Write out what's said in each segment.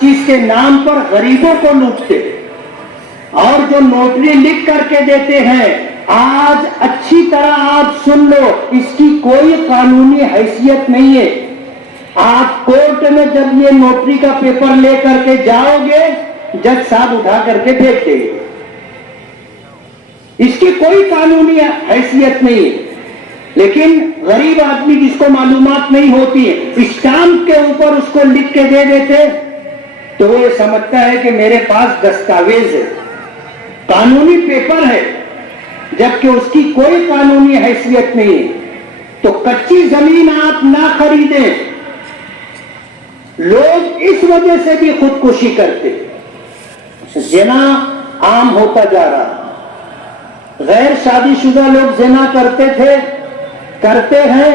چیز کے نام پر غریبوں کو لوٹتے اور جو نوٹری لکھ کر کے دیتے ہیں، آج اچھی طرح آپ سن لو، اس کی کوئی قانونی حیثیت نہیں ہے۔ آپ کورٹ میں جب یہ نوٹری کا پیپر لے کر کے جاؤ گے، جج صاحب اٹھا کر کے پھینک دیں گے، اس کی کوئی قانونی حیثیت نہیں ہے۔ لیکن غریب آدمی جس کو معلومات نہیں ہوتی ہے، اسٹامپ کے اوپر اس کو لکھ کے دے دیتے تو وہ یہ سمجھتا ہے کہ میرے پاس دستاویز ہے، قانونی پیپر ہے، جبکہ اس کی کوئی قانونی حیثیت نہیں ہے۔ تو کچی زمین آپ نہ خریدیں۔ لوگ اس وجہ سے بھی خودکشی کرتے، زنا عام ہوتا جا رہا، غیر شادی شدہ لوگ زنا کرتے ہیں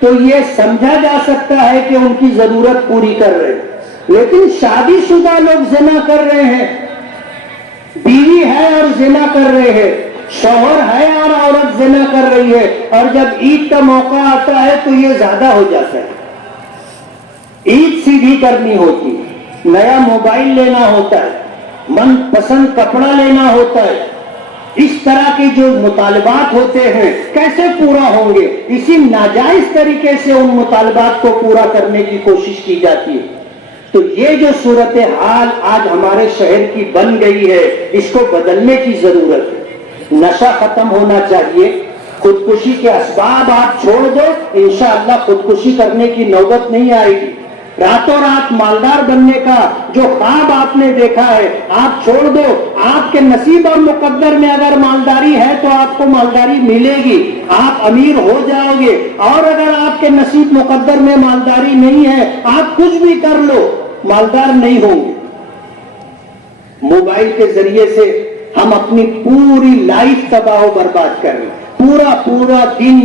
تو یہ سمجھا جا سکتا ہے کہ ان کی ضرورت پوری کر رہے ہیں، لیکن شادی شدہ لوگ زنا کر رہے ہیں، بیوی ہے اور زنا کر رہے ہیں، شوہر ہے اور عورت زنا کر رہی ہے، اور جب عید کا موقع آتا ہے تو یہ زیادہ ہو جاتا ہے۔ عید سیدھی کرنی ہوتی، نیا موبائل لینا ہوتا ہے، من پسند کپڑا لینا ہوتا ہے، اس طرح کے جو مطالبات ہوتے ہیں کیسے پورا ہوں گے؟ اسی ناجائز طریقے سے ان مطالبات کو پورا کرنے کی کوشش کی جاتی ہے۔ تو یہ جو صورتحال آج ہمارے شہر کی بن گئی ہے، اس کو بدلنے کی ضرورت ہے۔ نشہ ختم ہونا چاہیے، خودکشی کے اسباب آپ چھوڑ دو، انشاءاللہ خودکشی کرنے کی نوبت نہیں آئے گی۔ راتوں رات مالدار بننے کا جو خواب آپ نے دیکھا ہے آپ چھوڑ دو، آپ کے نصیب اور مقدر میں اگر مالداری ہے تو آپ کو مالداری ملے گی، آپ امیر ہو جاؤ گے، اور اگر آپ کے نصیب مقدر میں مالداری نہیں ہے آپ کچھ بھی کر لو مالدار نہیں ہوں گے۔ موبائل کے ذریعے سے ہم اپنی پوری لائف تباہ و برباد کر رہے ہیں، پورا دن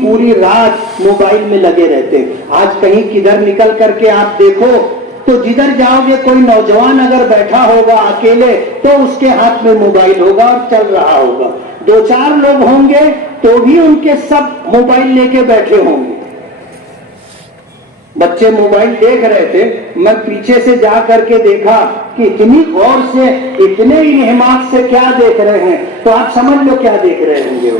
پوری رات موبائل میں لگے رہتے ہیں۔ آج کہیں کدھر نکل کر کے آپ دیکھو تو جدھر جاؤ گے کوئی نوجوان اگر بیٹھا ہوگا اکیلے تو اس کے ہاتھ میں موبائل ہوگا اور چل رہا ہوگا، دو چار لوگ ہوں گے تو بھی ان کے سب موبائل لے کے بیٹھے ہوں گے۔ بچے موبائل دیکھ رہے تھے، میں پیچھے سے جا کر کے دیکھا کہ اتنی غور سے اتنے انہماک سے کیا دیکھ رہے ہیں، تو آپ سمجھ لو کیا دیکھ رہے ہوں گے۔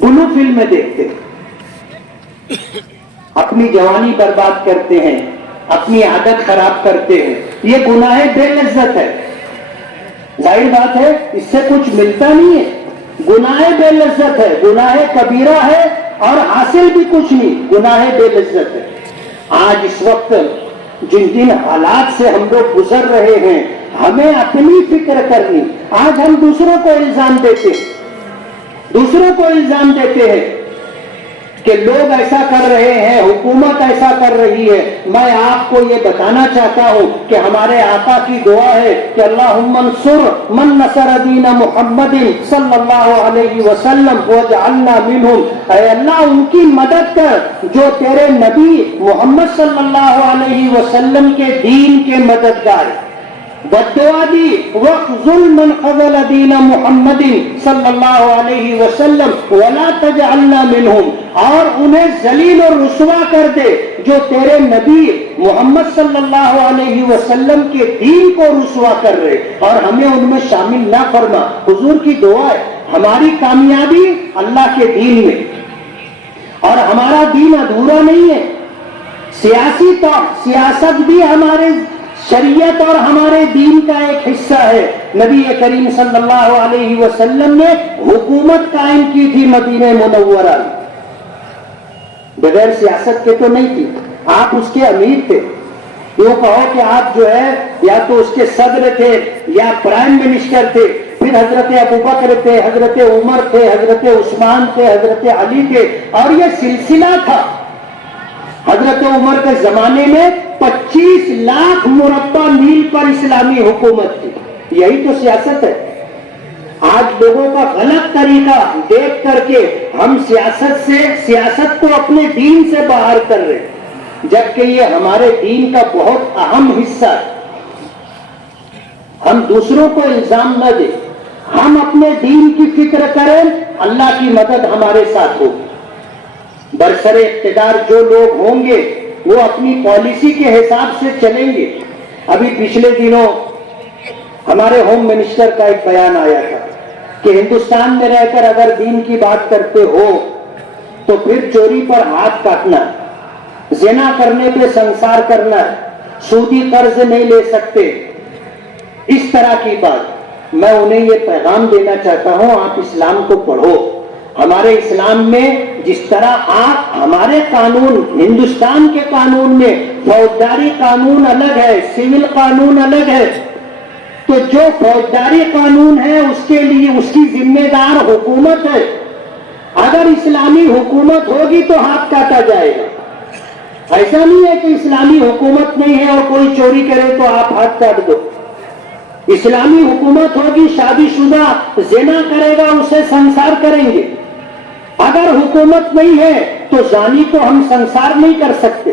بلو فلمیں دیکھتے، اپنی جوانی برباد کرتے ہیں، اپنی عادت خراب کرتے ہیں، یہ گناہ بے لذت ہے۔ ظاہر بات ہے اس سے کچھ ملتا نہیں ہے، گناہ بے لذت ہے، گناہ کبیرہ ہے اور حاصل بھی کچھ نہیں، گناہ بے لذت ہے۔ آج اس وقت جن حالات سے ہم لوگ گزر رہے ہیں ہمیں اپنی فکر کرنی۔ آج ہم دوسروں کو الزام دیتے ہیں کہ لوگ ایسا کر رہے ہیں، حکومت ایسا کر رہی ہے۔ میں آپ کو یہ بتانا چاہتا ہوں کہ ہمارے آقا کی دعا ہے کہ اللہم انصر من نصر دین محمد صلی اللہ علیہ وسلم واجعلنا منہم، اے اللہ ان کی مدد کر جو تیرے نبی محمد صلی اللہ علیہ وسلم کے دین کے مددگار ہیں۔ بدعا دی وَخْذُلْ مَنْ خَذَلَ دِينَ محمد صلی اللہ علیہ وسلم وَلَا تَجْعَلْنَا مِنْهُمْ، اور انہیں ذلیل اور رسوا کر دے جو تیرے نبی محمد صلی اللہ علیہ وسلم کے دین کو رسوا کر رہے، اور ہمیں ان میں شامل نہ فرما۔ حضور کی دعا ہے ہماری کامیابی اللہ کے دین میں، اور ہمارا دین ادھورا نہیں ہے۔ سیاست بھی ہمارے شریعت اور ہمارے دین کا ایک حصہ ہے۔ نبی کریم صلی اللہ علیہ وسلم نے حکومت قائم کی تھی مدینہ منورہ میں، بغیر سیاست کے تو نہیں تھی، آپ اس کے امیر تھے۔ یوں کہو کہ آپ جو ہے یا تو اس کے صدر تھے یا پرائم منسٹر تھے، پھر حضرت ابوبکر تھے، حضرت عمر تھے، حضرت عثمان تھے، حضرت علی تھے، اور یہ سلسلہ تھا۔ حضرت عمر کے زمانے میں 25 لاکھ مربع میل پر اسلامی حکومت تھی۔ یہی تو سیاست ہے۔ آج لوگوں کا غلط طریقہ دیکھ کر کے ہم سیاست کو اپنے دین سے باہر کر رہے ہیں، جبکہ یہ ہمارے دین کا بہت اہم حصہ ہے۔ ہم دوسروں کو الزام نہ دیں، ہم اپنے دین کی فکر کریں، اللہ کی مدد ہمارے ساتھ ہوگی۔ برسر اقتدار جو لوگ ہوں گے وہ اپنی پالیسی کے حساب سے چلیں گے. ابھی پچھلے دنوں ہمارے ہوم منسٹر کا ایک بیان آیا تھا کہ ہندوستان میں رہ کر اگر دین کی بات کرتے ہو تو پھر چوری پر ہاتھ کاٹنا ہے, زنا کرنے پہ سنسار کرنا ہے, سودی قرض نہیں لے سکتے, اس طرح کی بات. میں انہیں یہ پیغام دینا چاہتا ہوں, آپ اسلام کو پڑھو. ہمارے اسلام میں جس طرح آپ ہمارے قانون, ہندوستان کے قانون میں فوجداری قانون الگ ہے, سول قانون الگ ہے, تو جو فوجداری قانون ہے اس کے لیے اس کی ذمہ دار حکومت ہے. اگر اسلامی حکومت ہوگی تو ہاتھ کاٹا جائے گا. ایسا نہیں ہے کہ اسلامی حکومت نہیں ہے اور کوئی چوری کرے تو آپ ہاتھ کاٹ دو. اسلامی حکومت ہوگی, شادی شدہ زنا کرے گا اسے سنسار کریں گے. اگر حکومت نہیں ہے تو زانی کو ہم سنسار نہیں کر سکتے.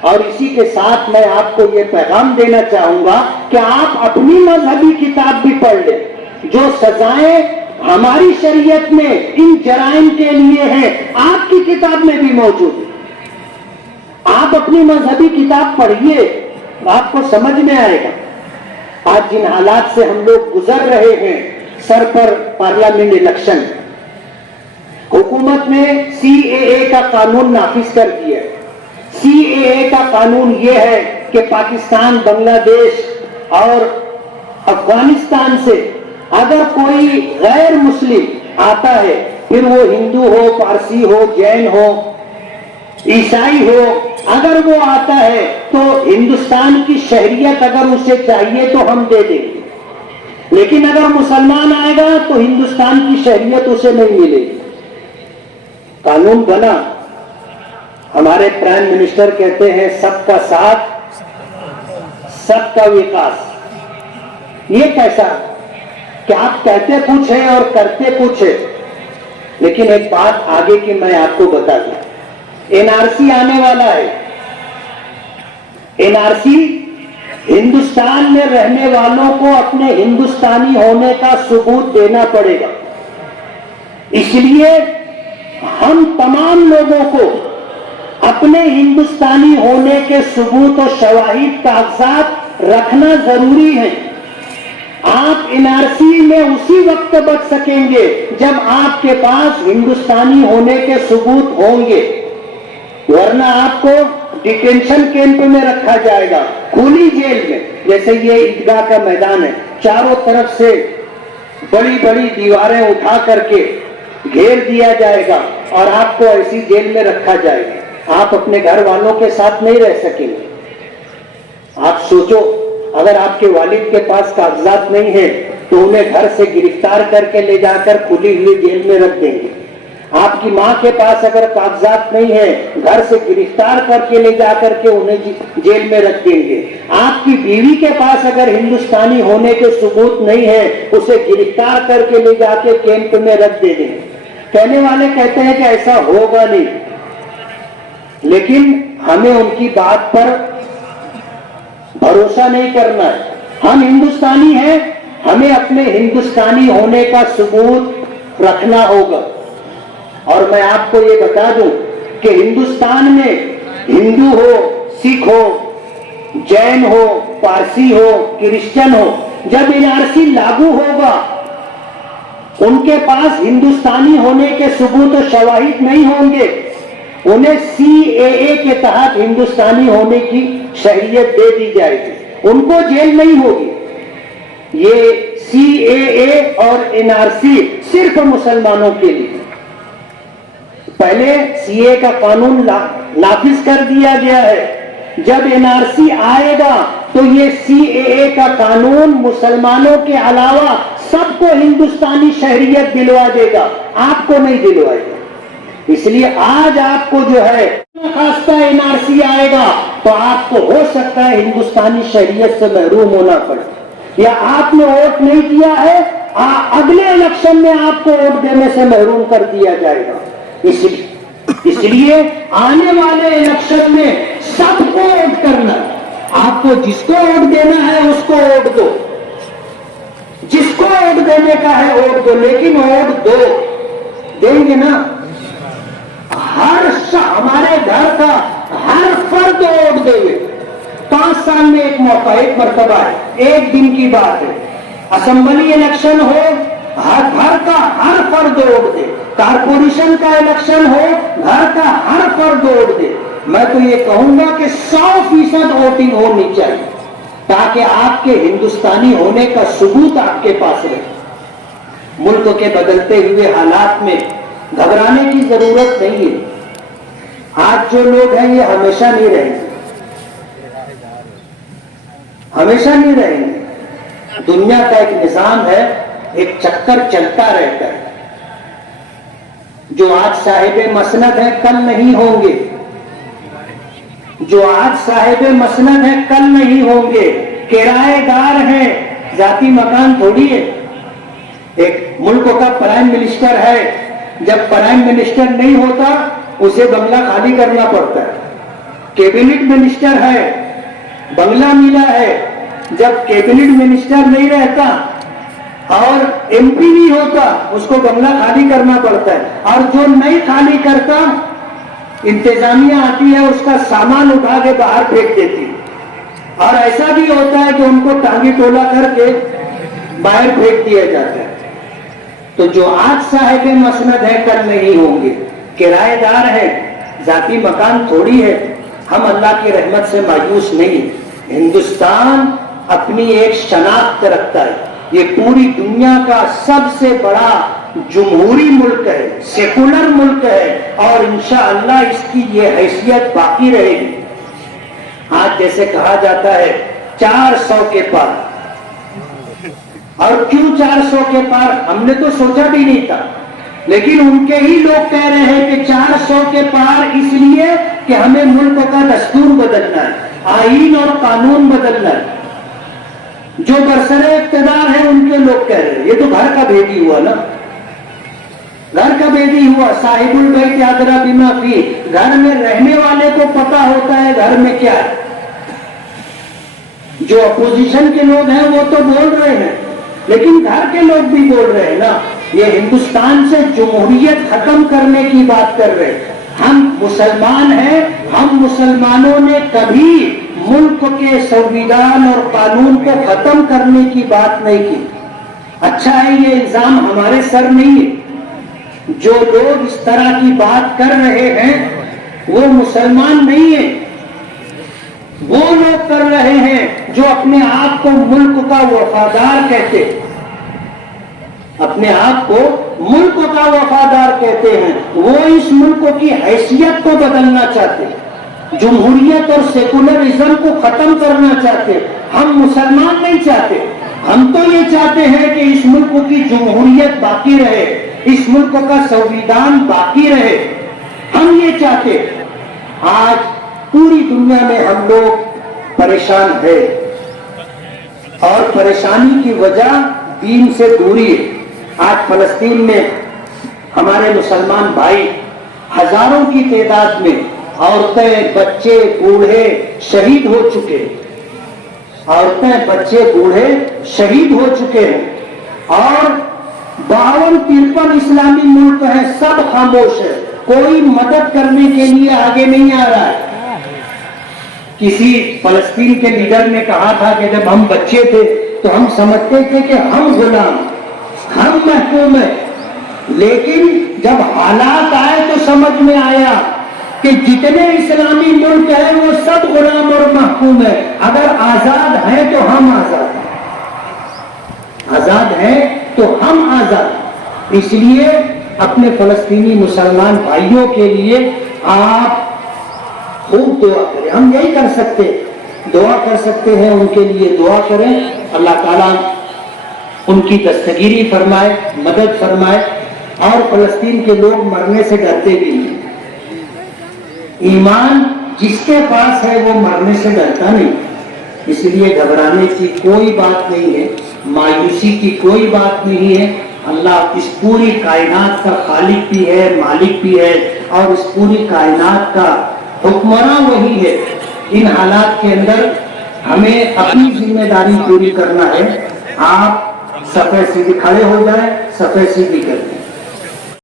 اور اسی کے ساتھ میں آپ کو یہ پیغام دینا چاہوں گا کہ آپ اپنی مذہبی کتاب بھی پڑھ لیں. جو سزائیں ہماری شریعت میں ان جرائم کے لیے ہیں آپ کی کتاب میں بھی موجود ہے. آپ اپنی مذہبی کتاب پڑھیے, آپ کو سمجھ میں آئے گا. آج جن حالات سے ہم لوگ گزر رہے ہیں, سر پر پارلیمنٹ الیکشن, حکومت نے سی اے اے کا قانون نافذ کر دیا. سی اے اے کا قانون یہ ہے کہ پاکستان, بنگلہ دیش اور افغانستان سے اگر کوئی غیر مسلم آتا ہے, پھر وہ ہندو ہو, پارسی ہو, جین ہو, عیسائی ہو, اگر وہ آتا ہے تو ہندوستان کی شہریت اگر اسے چاہیے تو ہم دے دیں گے, لیکن اگر مسلمان آئے گا تو ہندوستان کی شہریت اسے نہیں ملے گی. قانون بنا, ہمارے پرائم منسٹر کہتے ہیں سب کا ساتھ سب کا وکاس. یہ کیسا کہ آپ کہتے کچھ ہیں اور کرتے کچھ ہے. لیکن ایک بات آگے کی میں آپ کو بتا دوں, این آر سی آنے والا ہے. این آر سی ہندوستان میں رہنے والوں کو اپنے ہندوستانی ہونے کا ثبوت دینا پڑے گا. اس لیے ہم تمام لوگوں کو اپنے ہندوستانی ہونے کے ثبوت و شواہد کاغذات رکھنا ضروری ہے. آپ این آر سی میں اسی وقت بچ سکیں گے جب آپ کے پاس ہندوستانی ہونے کے ثبوت ہوں گے, ورنہ آپ کو ڈیٹینشن کیمپ میں رکھا جائے گا, کھلی جیل میں. جیسے یہ عیدگاہ کا میدان ہے, چاروں طرف سے بڑی بڑی دیواریں اٹھا کر کے گھیر دیا جائے گا اور آپ کو ایسی جیل میں رکھا جائے گا. آپ اپنے گھر والوں کے ساتھ نہیں رہ سکیں گے. آپ سوچو, اگر آپ کے والد کے پاس کاغذات نہیں ہیں تو انہیں گھر سے گرفتار کر کے لے جا کر کھلی ہوئی جیل میں رکھ دیں گے. آپ کی ماں کے پاس اگر کاغذات نہیں ہیں, گھر سے گرفتار کر کے لے جا کر کے انہیں جیل میں رکھ دیں گے. آپ کی بیوی کے پاس اگر ہندوستانی ہونے کے ثبوت نہیں ہے, اسے گرفتار کر کے لے جا کے کیمپ میں رکھ دے دیں. کہنے والے کہتے ہیں کہ ایسا ہوگا نہیں, لیکن ہمیں ان کی بات پر بھروسہ نہیں کرنا ہے. ہم ہندوستانی ہیں, ہمیں اپنے ہندوستانی ہونے کا ثبوت رکھنا ہوگا. اور میں آپ کو یہ بتا دوں کہ ہندوستان میں ہندو ہو, سکھ ہو, جین ہو, پارسی ہو, کرسچن ہو, جب این آر سی لاگو ہوگا ان کے پاس ہندوستانی ہونے کے ثبوت و شواہد نہیں ہوں گے. انہیں سی اے اے کے تحت ہندوستانی ہونے کی شہریت دے دی جائے گی, ان کو جیل نہیں ہوگی. یہ سی اے اے اور این آر سی صرف مسلمانوں کے لیے. پہلے سی اے کا قانون نافذ کر دیا گیا ہے, جب این آر سی آئے گا تو یہ سی اے اے کا قانون مسلمانوں کے علاوہ سب کو ہندوستانی شہریت دلوا دے گا, آپ کو نہیں دلوائے گا. اس لیے آج آپ کو جو ہے خاصہ این آر سی آئے گا تو آپ کو ہو سکتا ہے ہندوستانی شہریت سے محروم ہونا پڑے, یا آپ نے ووٹ نہیں دیا ہے, اگلے الیکشن میں آپ کو ووٹ دینے سے محروم کر دیا جائے گا. اس لیے آنے والے الیکشن میں سب کو ووٹ کرنا. آپ کو جس کو ووٹ دینا ہے اس کو ووٹ دو, جس کو ووٹ دینے کا ہے ووٹ دو, لیکن ووٹ دو دیں گے نا. ہمارے گھر کا ہر فرد ووٹ دے. 5 سال میں ایک موقع, ایک مرتبہ ہے, ایک دن کی بات ہے. اسمبلی الیکشن ہو, گھر کا ہر فرد ووٹ دے. کارپوریشن کا الیکشن ہو, گھر کا ہر فرد ووٹ دے. میں تو یہ کہوں گا کہ 100% ووٹنگ ہونی چاہیے تاکہ آپ کے ہندوستانی ہونے کا ثبوت آپ کے پاس رہے. ملک کے بدلتے ہوئے حالات میں گھبرانے کی ضرورت نہیں ہے. آج جو لوگ ہیں یہ ہمیشہ نہیں رہیں گے, ہمیشہ نہیں رہیں گے. دنیا کا ایک نظام ہے, ایک چکر چلتا رہتا ہے. جو آج صاحب مسند ہیں کل نہیں ہوں گے, جو آج صاحب مسند ہیں کل نہیں ہوں گے. کرایہ دار ہیں, ذاتی مکان تھوڑی ہے. ایک ملک کا پرائم منسٹر ہے, جب پرائم منسٹر نہیں ہوتا اسے بنگلہ خالی کرنا پڑتا ہے. کیبنٹ منسٹر ہے, بنگلہ ملا ہے. جب کیبنٹ منسٹر نہیں رہتا اور ایم پی نہیں ہوتا اس کو بنگلہ خالی کرنا پڑتا ہے. اور جو نہیں خالی کرتا انتظامیہ آتی ہے, اس کا سامان اٹھا کے باہر پھینک دیتی ہے. اور ایسا بھی ہوتا ہے کہ ان کو ٹانگی ٹولا کر کے باہر پھینک دیا جاتا ہے. تو جو آج صاحب مسند ہے کل نہیں ہوں گے. کرایہ دار ہے, ذاتی مکان تھوڑی ہے. ہم اللہ کی رحمت سے مایوس نہیں. ہندوستان اپنی ایک شناخت رکھتا ہے. یہ پوری دنیا کا سب سے بڑا جمہوری ملک ہے, سیکولر ملک ہے, اور انشاءاللہ اس کی یہ حیثیت باقی رہے گی. آج جیسے کہا جاتا ہے 400 کے پار, اور کیوں 400 کے پار, ہم نے تو سوچا بھی نہیں تھا, لیکن ان کے ہی لوگ کہہ رہے ہیں کہ 400 کے پار اس لیے کہ ہمیں ملک کا دستور بدلنا ہے, آئین اور قانون بدلنا ہے. جو برسر اقتدار ہیں ان کے لوگ کہہ رہے ہیں. یہ تو گھر کا بھیدی ہوا نا, گھر کا بیدی ہوا. صاحب البیت ادری بما فیہ, گھر میں رہنے والے کو پتا ہوتا ہے گھر میں کیا ہے. جو اپوزیشن کے لوگ ہیں وہ تو بول رہے ہیں, لیکن گھر کے لوگ بھی بول رہے ہیں نا. یہ ہندوستان سے جمہوریت ختم کرنے کی بات کر رہے ہیں. ہم مسلمان ہیں, ہم مسلمانوں نے کبھی ملک کے سنویدھان اور قانون کو ختم کرنے کی بات نہیں کی. اچھا ہے یہ الزام ہمارے سر نہیں ہے. جو لوگ اس طرح کی بات کر رہے ہیں وہ مسلمان نہیں ہیں. وہ لوگ کر رہے ہیں جو اپنے آپ کو ملک کا وفادار کہتے ہیں, اپنے آپ کو ملک کا وفادار کہتے ہیں. وہ اس ملک کی حیثیت کو بدلنا چاہتے ہیں, جمہوریت اور سیکولرزم کو ختم کرنا چاہتے ہیں. ہم مسلمان نہیں چاہتے. ہم تو یہ چاہتے ہیں کہ اس ملک کی جمہوریت باقی رہے, اس ملک کا سنویدھان باقی رہے. ہم یہ چاہتے. آج پوری دنیا میں ہم لوگ پریشان ہیں, اور پریشانی کی وجہ دین سے دوری ہے. آج فلسطین میں ہمارے مسلمان بھائی ہزاروں کی تعداد میں, عورتیں بچے بوڑھے شہید ہو چکے ہیں. عورتیں بچے بوڑھے شہید ہو چکے ہیں, اور 52-53 اسلامی ملک ہیں, سب خاموش ہے. کوئی مدد کرنے کے لیے آگے نہیں آ رہا ہے. کسی فلسطین کے لیڈر نے کہا تھا کہ جب ہم بچے تھے تو ہم سمجھتے تھے کہ ہم غلام, ہم محکوم ہیں. لیکن جب حالات آئے تو سمجھ میں آیا کہ جتنے اسلامی ملک ہیں وہ سب غلام اور محکوم ہیں. اگر آزاد ہیں تو ہم آزاد ہیں, آزاد ہیں تو ہم آزاد ہیں. اس لیے اپنے فلسطینی مسلمان بھائیوں کے لیے آپ خوب دعا کریں. ہم یہی کر سکتے, دعا کر سکتے ہیں, ان کے لیے دعا کریں. اللہ تعالیٰ ان کی دستگیری فرمائے, مدد فرمائے. اور فلسطین کے لوگ مرنے سے ڈرتے بھی نہیں. ایمان جس کے پاس ہے وہ مرنے سے ڈرتا نہیں. اس لیے گھبرانے کی کوئی بات نہیں ہے, مایوسی کی کوئی بات نہیں ہے. اللہ اس پوری کائنات کا خالق بھی ہے, مالک بھی ہے, اور اس پوری کائنات کا حکمراں وہی ہے. ان حالات کے اندر ہمیں اپنی ذمہ داری پوری کرنا ہے. آپ صفحے سیدھی کھڑے ہو جائیں, صفحے سیدھی کریں.